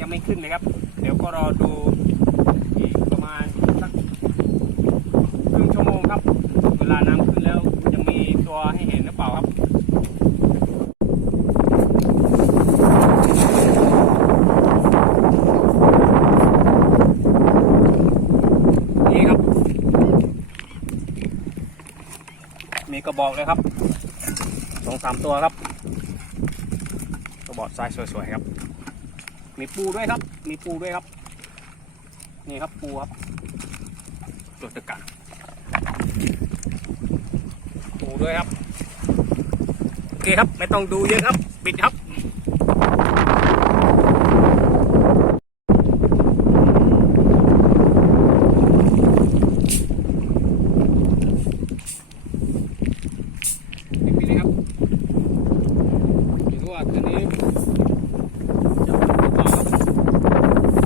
ยังไม่ขึ้นเลยครับ เดี๋ยวก็รอดูอีกประมาณสักครึ่งชั่วโมงครับ เวลาน้ำขึ้นแล้วจะมีตัวให้เห็นหรือเปล่าครับนี่ครับมีกระบอกเลยครับสองสามตัวครับ กระบอกทรายสวยๆครับ มีปูด้วยครับ มีปูด้วยครับ นี่ครับปูครับตัวตะกันปูด้วยครับ โอเคครับ ไม่ต้องดูเยอะครับ ปิดครับ ปิดเลยครับไม่รู้ว่าคืนนี้จะเป็นหรือเปล่าครับ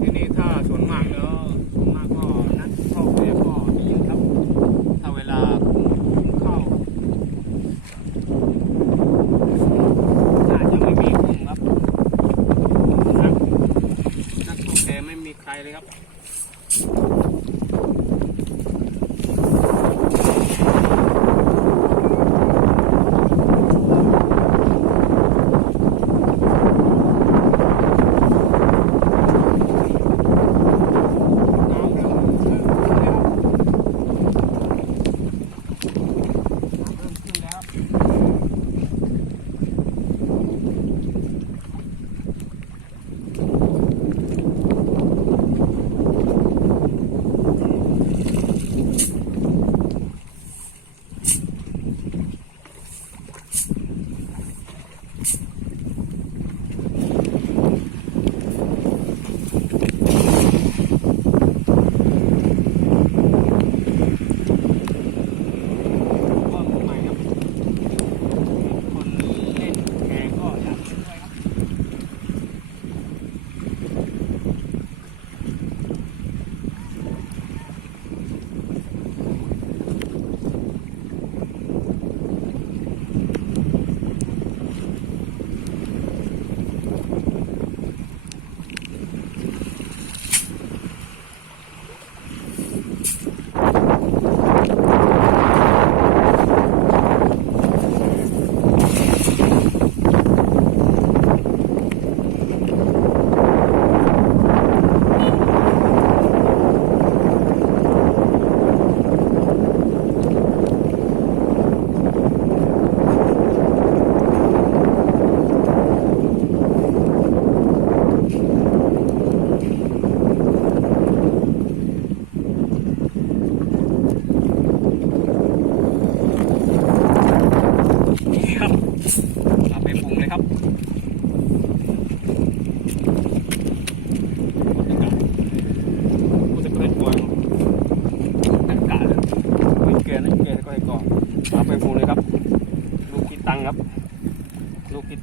ที่นี่ถ้าส่วนมากแล้วส่วนมากก็นัดเข้าเวรก็เยอะครับ ถ้าเวลาผมเข้าน่าจะไม่มีกุ้งครับนักนักเข้าแพไม่มี ใครเลยครับ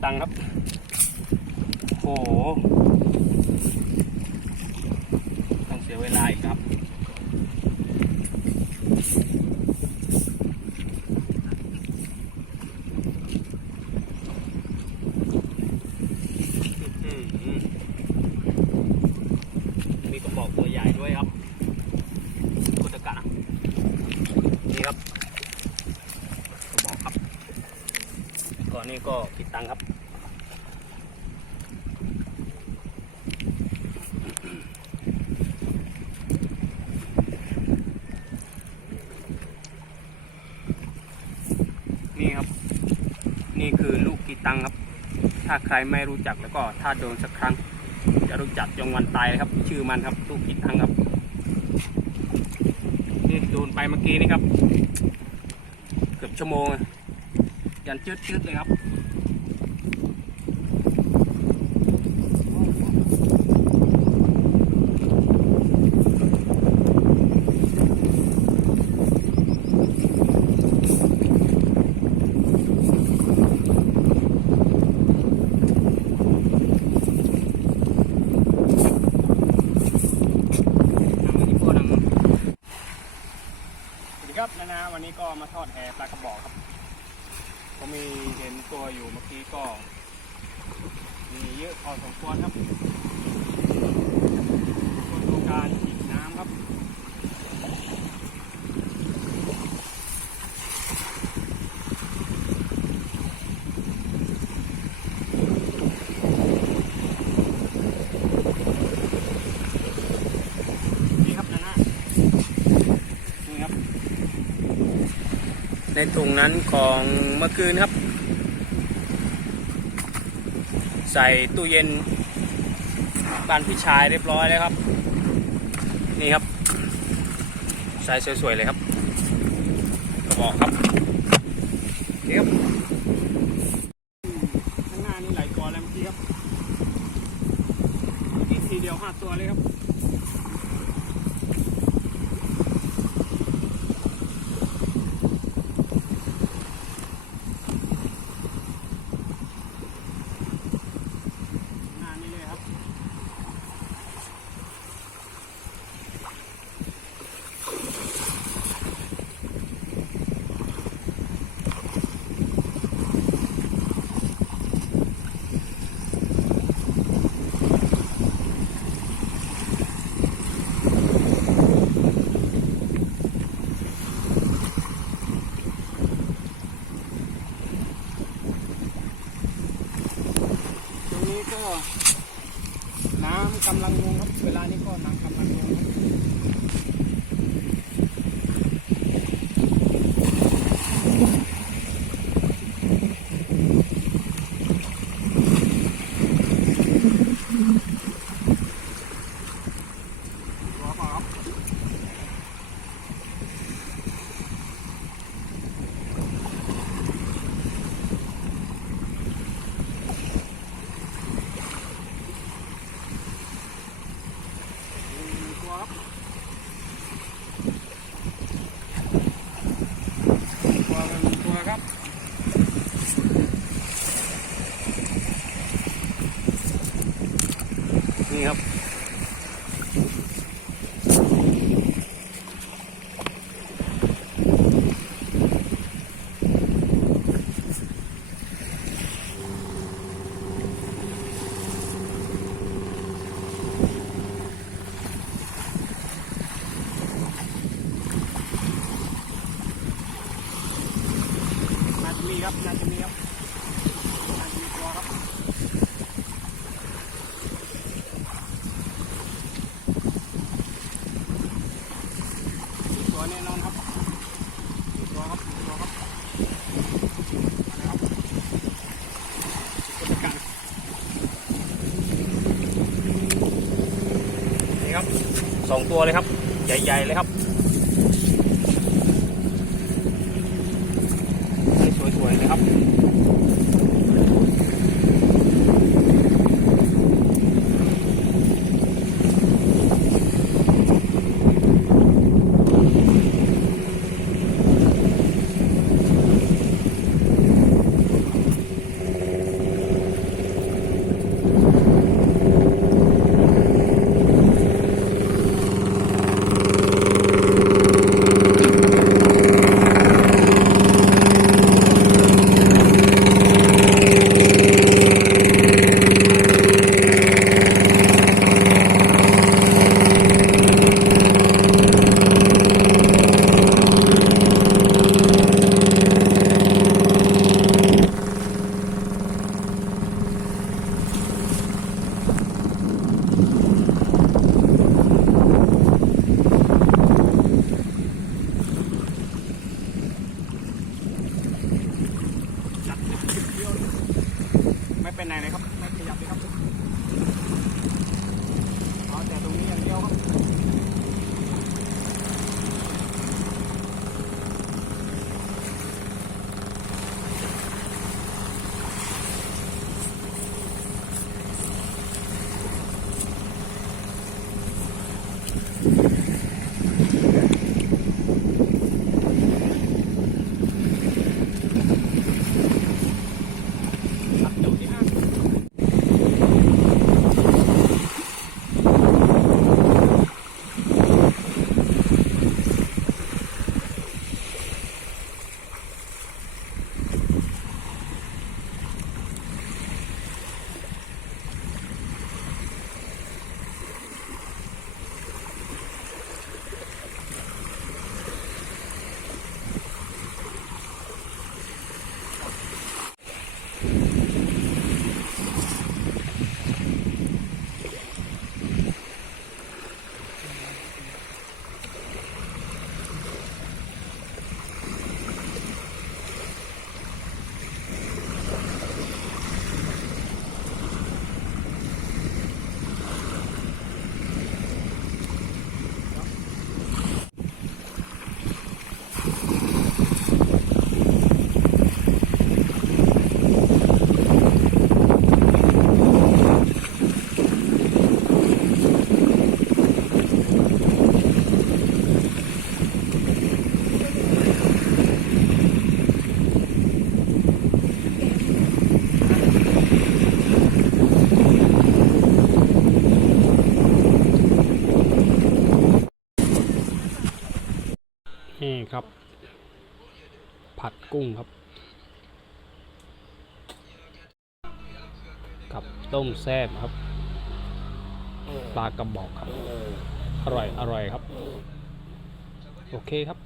ตังครับ โอ้โหต้องเสียเวลาอีกครับ อืมอืมมีกระบอกตัวใหญ่ด้วยครับกุตกะนี่ครับกระบอกครับก่อนนี้ก็ปิดตังครับ นี่ครับ นี่คือลูกกีตังครับ ถ้าใครไม่รู้จักแล้วก็ถ้าโดนสักครั้ง จะรู้จักจงวันตายครับ ชื่อมันครับ ลูกกีตังครับนี่โดนไปเมื่อกี้นี่ครับ เกือบชั่วโมงยันจืดๆเลยครับ วันนี้ก็มาทอดแหปลากระบอกครับ ก็มีเห็นตัวอยู่เมื่อกี้ก็ มีเยอะพอสมควรครับคนดูการฉีดน้ำครับ นี่ครับนะนะนี่ครับ ในถุงนั้นของเมื่อคืนครับ ใส่ตู้เย็นบ้านพี่ชายเรียบร้อยแล้วครับ นี่ครับใส่สวยๆเลยครับกระบอกครับนี่ครับข้างหน้านี่ไหลายตัวแล้วเมื่อกี้ครับเมื่อกี้ทีเดียวห้าตัวเลยครับ สองตัวเลยครับ ใหญ่ ๆ เลยครับ ครับ ผัดกุ้งครับ กับต้มแซ่บครับ ปลากระบอกครับ อร่อย อร่อยครับ โอเคครับ